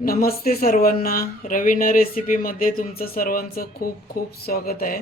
नमस्ते सर्वांना. रवीना रेसिपीमध्ये तुमचं सर्वांचं खूप खूप स्वागत आहे.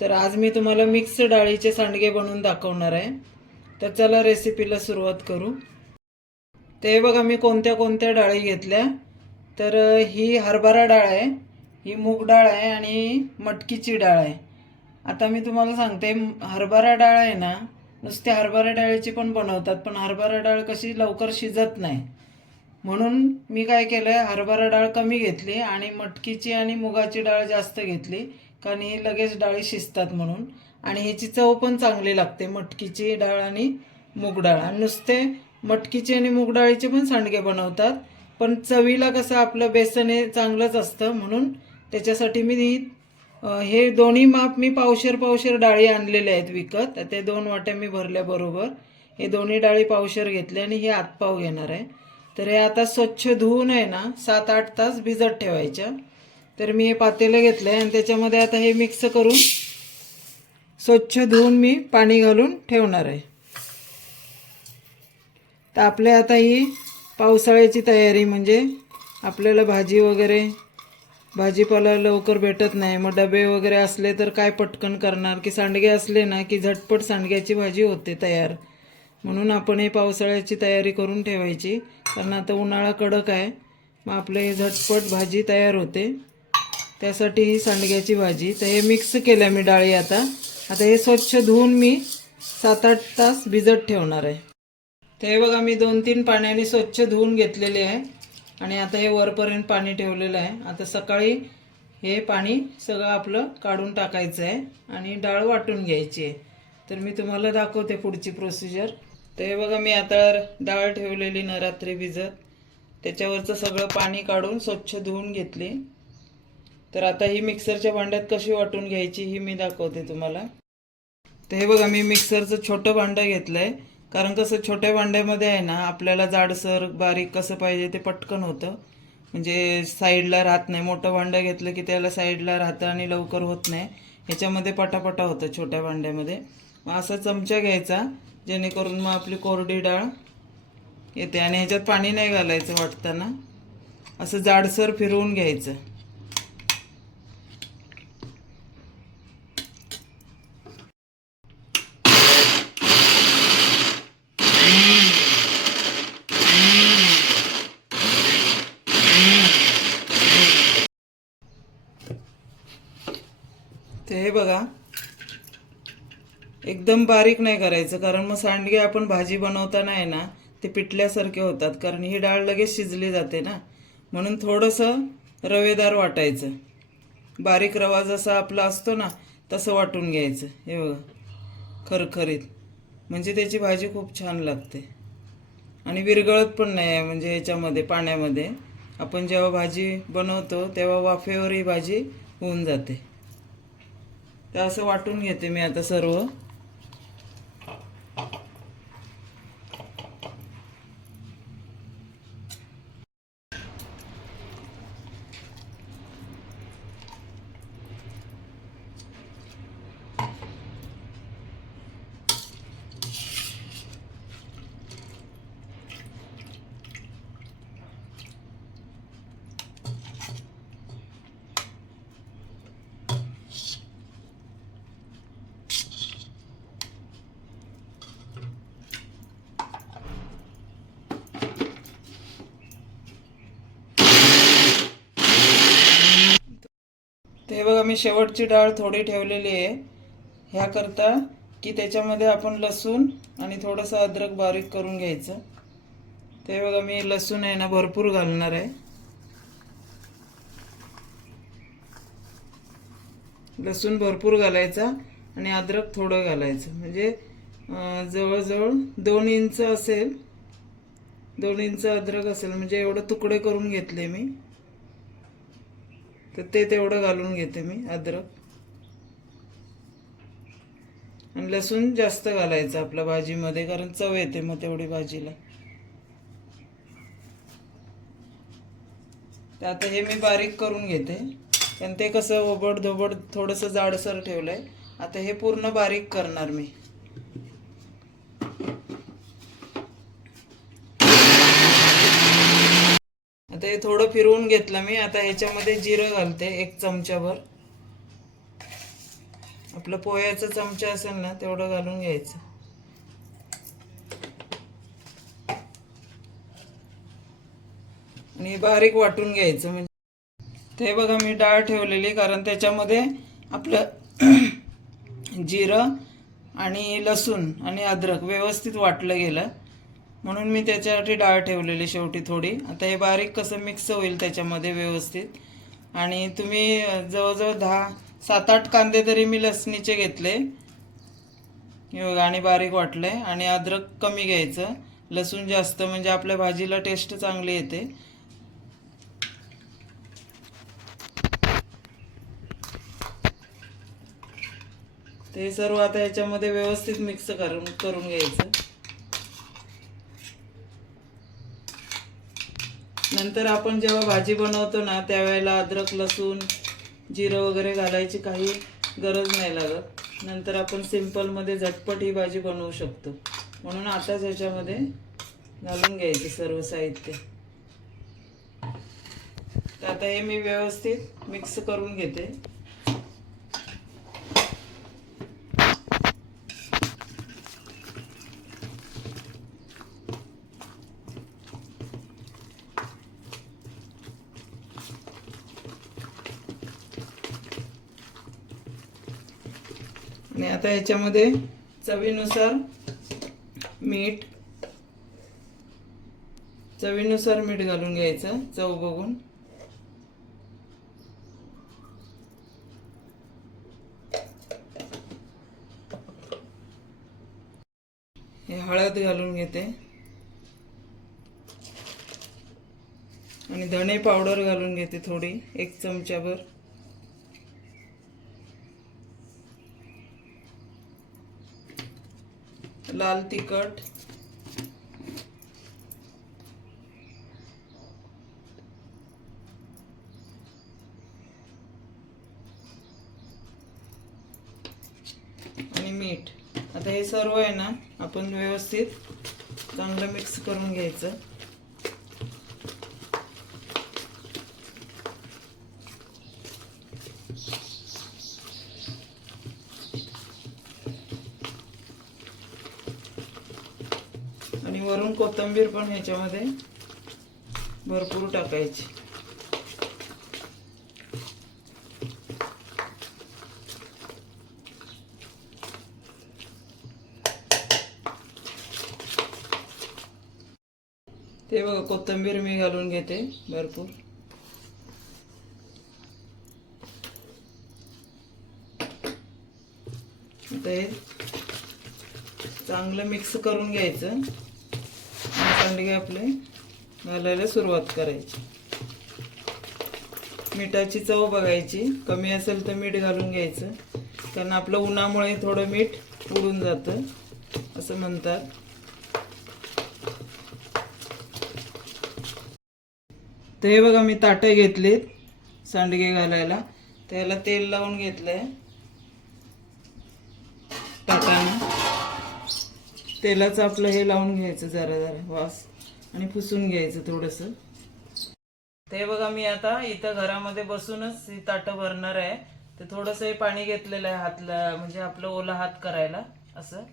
तर आज मी तुम्हाला मिक्स डाळीचे सांडगे बनवून दाखवणार आहे. तर चला रेसिपीला सुरुवात करू. ते बघा मी कोणत्या कोणत्या डाळी घेतल्या. तर ही हरभरा डाळ आहे ही मूग डाळ आहे आणि मटकीची डाळ आहे. आता मी तुम्हाला सांगते हरभरा डाळ आहे ना नुसते हरभरा डाळीची पण बनवतात पण हरभरा डाळ कशी लवकर शिजत नाही. म्हणून मी काय केलं आहे हरभरा डाळ कमी घेतली आणि मटकीची आणि मुगाची डाळ जास्त घेतली कारण ही लगेच डाळी शिजतात म्हणून. आणि ह्याची चव पण चांगली लागते मटकीची डाळ आणि मूग डाळ. आणि नुसते मटकीची आणि मूग डाळीचे पण सांडगे बनवतात पण चवीला कसं आपलं बेसन हे चांगलंच असतं म्हणून त्याच्यासाठी मी हे दोन्ही माप मी पावशेर पावशेर डाळी आणलेल्या आहेत विकत. ते दोन वाट्या मी भरल्याबरोबर हे दोन्ही डाळी पावशेर घेतले आणि हे आतपाव घेणार आहे. तर हे आता स्वच्छ धुवून आहे ना सात आठ तास भिजत ठेवायच्या. तर मी हे पातेलं घेतलं आहे आणि त्याच्यामध्ये आता हे मिक्स करून स्वच्छ धुवून मी पाणी घालून ठेवणार आहे. तर आपल्या आता ही पावसाळ्याची तयारी म्हणजे आपल्याला भाजी वगैरे भाजीपाला लवकर भेटत नाही. मग डबे वगैरे असले तर काय पटकन करणार? की सांडगे असले ना की झटपट सांडग्याची भाजी होते तयार. म्हणून आपण हे पावसाळ्याची तयारी करून ठेवायची. कारण आता उन्हाळा कडक आहे. मग आपले झटपट भाजी तयार होते. त्यासाठी ही सांडग्याची भाजी. तर हे मिक्स केल्या मी डाळी आता. आता हे स्वच्छ धुवून मी सात आठ तास भिजत ठेवणार आहे. ते बघा मी दोन तीन पाण्याने स्वच्छ धुवून घेतलेले आहे. आणि आता हे वरपर्यंत पाणी ठेवलेलं आहे. आता सकाळी हे पाणी सगळं आपलं काढून टाकायचं आहे. आणि डाळ वाटून घ्यायची आहे. तर मी तुम्हाला दाखवते पुढची प्रोसिजर तर हे बघा मी आता डाळ ठेवलेली ना रात्री भिजत. त्याच्यावरचं सगळं पाणी काढून स्वच्छ धुवून घेतली. तर आता ही मिक्सरच्या भांड्यात कशी वाटून घ्यायची ही मी दाखवते तुम्हाला. तर हे बघा मी मिक्सरचं छोटं भांडं घेतलं आहे कारण कसं छोट्या भांड्यामध्ये आहे ना आपल्याला जाडसर बारीक कसं पाहिजे ते पटकन होतं. म्हणजे साईडला राहत नाही. मोठं भांडं घेतलं की त्याला साईडला राहतं आणि लवकर होत नाही. ह्याच्यामध्ये पटापटा होतं छोट्या भांड्यामध्ये. मग असा चमचा घ्यायचा. जेणेकरून मग आपली कोरडी डाळ येते आणि ह्याच्यात पाणी नाही घालायचं वाटताना. असं जाडसर फिरवून घ्यायचं. ते हे बघा. एकदम बारीक नाही करायचं कारण मग सांडगे आपण भाजी बनवताना आहे ना ते पिटल्यासारखे होतात कारण ही डाळ लगेच शिजली जाते ना. म्हणून थोडंसं रवेदार वाटायचं. बारीक रवा जसा आपला असतो ना तसं वाटून घ्यायचं. हे बघा खरखरीत. म्हणजे त्याची भाजी खूप छान लागते. आणि विरगळत पण नाही आहे म्हणजे ह्याच्यामध्ये पाण्यामध्ये. आपण जेव्हा भाजी बनवतो तेव्हा वाफेवर ही भाजी होऊन जाते. तर असं वाटून घेते मी आता सर्व. ते बघा मी शेवटची डाळ थोडी ठेवलेली आहे. ह्याकरता की त्याच्यामध्ये आपण लसूण आणि थोडंसं अद्रक बारीक करून घ्यायचं. ते बघा मी लसूण आहे ना भरपूर घालणार आहे. लसूण भरपूर घालायचा आणि अद्रक थोडं घालायचं. म्हणजे जवळजवळ दोन इंच असेल दोन इंच अद्रक असेल म्हणजे एवढं तुकडे करून घेतले मी. तर ते तेवढं घालून घेते मी अद्रक. आणि लसूण जास्त घालायचं आपल्या भाजीमध्ये कारण चव येते मग तेवढी भाजीला. तर आता हे मी बारीक करून घेते. आणि ते कसं ओबड धोबड थोडंसं जाडसर ठेवलं आहे आता हे पूर्ण बारीक करणार मी. ते थोडं फिरवून घेतलं मी. आता ह्याच्यामध्ये जिरं घालते एक चमच्याभर आपलं पोह्याचा चमचा असेल ना तेवढं घालून घ्यायचं. आणि बारीक वाटून घ्यायचं म्हणजे. ते बघा मी डाळ ठेवलेली कारण त्याच्यामध्ये आपलं जिरं आणि लसूण आणि अद्रक व्यवस्थित वाटलं गेलं. म्हणून मी त्याच्यासाठी डाळ ठेवलेली शेवटी थोडी. आता हे बारीक कसं मिक्स होईल त्याच्यामध्ये व्यवस्थित. आणि तुम्ही जवळजवळ दहा सात आठ कांदे तरी मी लसणीचे घेतले. बघा आणि बारीक वाटले आणि अद्रक कमी घ्यायचं. लसूण जास्त म्हणजे आपल्या भाजीला टेस्ट चांगली येते. ते सर्व आता याच्यामध्ये व्यवस्थित मिक्स करून करून घ्यायचं. नंतर आपण जेव्हा भाजी बनवतो ना त्यावेळेला अद्रक लसूण जिरं वगैरे घालायची काही गरज नाही लागत. नंतर आपण सिम्पलमध्ये झटपट ही भाजी बनवू शकतो. म्हणून आताच ह्याच्यामध्ये घालून घ्यायचे सर्व साहित्य. तर आता हे मी व्यवस्थित मिक्स करून घेते. आणि आता याच्यामध्ये चवीनुसार मीठ चवीनुसार मीठ घालून घ्यायचं चव बघून. हे हळद घालून घेते. आणि धणे पावडर घालून घेते थोडी एक चमचाभर. लाल तिखट. आणि मीठ. आता हे सर्व आहे ना आपण व्यवस्थित चांगलं मिक्स करून घ्यायचं. आणि वरून कोथिंबीर पण ह्याच्यामध्ये भरपूर टाकायची. ते बघा कोथिंबीर मी घालून घेते भरपूर. आता हे चांगलं मिक्स करून घ्यायचं. सांडगे आपले घालायला सुरुवात करायची. मिठाची चव बघायची. कमी असेल तर मीठ घालून घ्यायचं. कारण आपलं उन्हामुळे थोडं मीठ उडून जातं असं म्हणतात. तर हे बघा मी ताटं घेतलीत सांडगे घालायला. त्याला तेल लावून घेतलंय. ताटानं. तेलाचं आपलं हे लावून घ्यायचं जरा जरा वास. आणि पुसून घ्यायचं थोडंसं. ते बघा मी आता इथं घरामध्ये बसूनच ही ताटं भरणार आहे. ते थोडंसं हे पाणी घेतलेलं आहे हातला म्हणजे आपलं ओला हात करायला असं.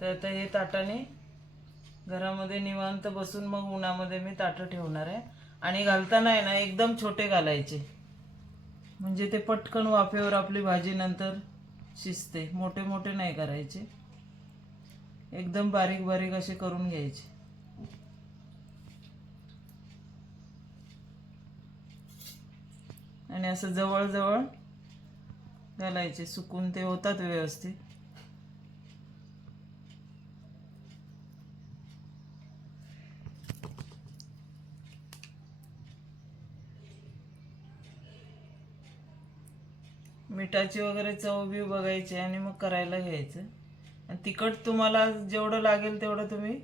तर आता हे ताटाने घरामध्ये निवांत बसून मग उन्हामध्ये मी ताटं ठेवणार आहे. आणि घालताना आहे ना एकदम छोटे घालायचे. म्हणजे ते पटकन वाफेवर आपली भाजी नंतर शिजते. मोठे मोठे नाही करायचे. एकदम बारीक बारीक असे करून घ्यायचे. आणि असं जवळजवळ घालायचे सुकून ते होतात व्यवस्थित. मिठाची वगैरे चव बिव बघायची आणि मग करायला घ्यायचं. आणि तिखट तुम्हाला जेवढं लागेल तेवढं तुम्ही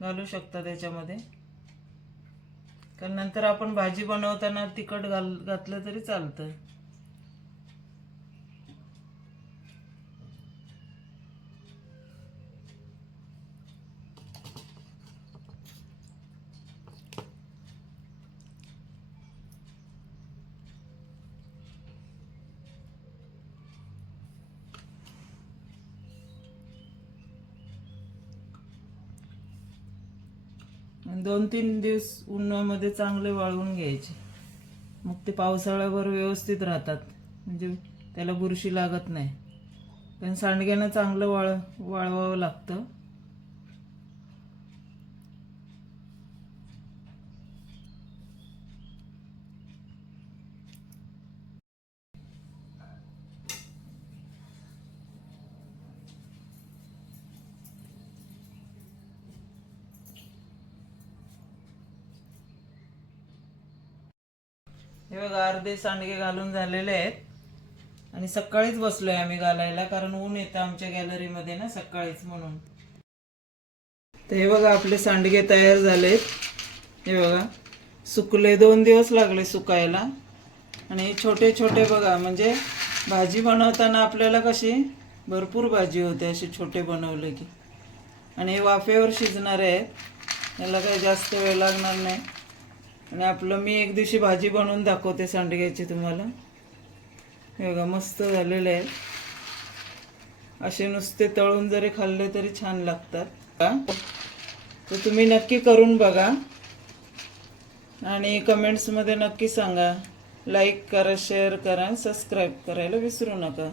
घालू शकता त्याच्यामध्ये. कारण नंतर आपण भाजी बनवताना तिखट घाल घातलं तरी चालतं. दोन तीन दिवस उन्हामध्ये चांगले वाळवून घ्यायचे. मग ते पावसाळ्याभर व्यवस्थित राहतात. म्हणजे त्याला बुरशी लागत नाही. पण सांडग्यानं चांगलं वाळ वाळवावं लागतं. हे बघा अर्धे सांडगे घालून झालेले आहेत. आणि सकाळीच बसलोय आम्ही घालायला कारण ऊन येतं आमच्या गॅलरीमध्ये ना सकाळीच म्हणून. तर हे बघा आपले सांडगे तयार झालेत. हे बघा सुकले दोन दिवस लागले सुकायला. आणि छोटे छोटे बघा म्हणजे भाजी बनवताना आपल्याला कशी भरपूर भाजी होते असे छोटे बनवले की. आणि हे वाफेवर शिजणारे आहेत. याला काही जास्त वेळ लागणार नाही. आणि आपलं मी एक दिवशी भाजी बनवून दाखवते सांडग्याची तुम्हाला. हे बघा मस्त झालेले आहेत असे नुसते तळून जरी खाल्ले तरी छान लागतात. तर तुम्ही नक्की करून बघा. आणि कमेंट्समध्ये नक्की सांगा. लाईक करा शेअर करा सबस्क्राईब करायला विसरू नका.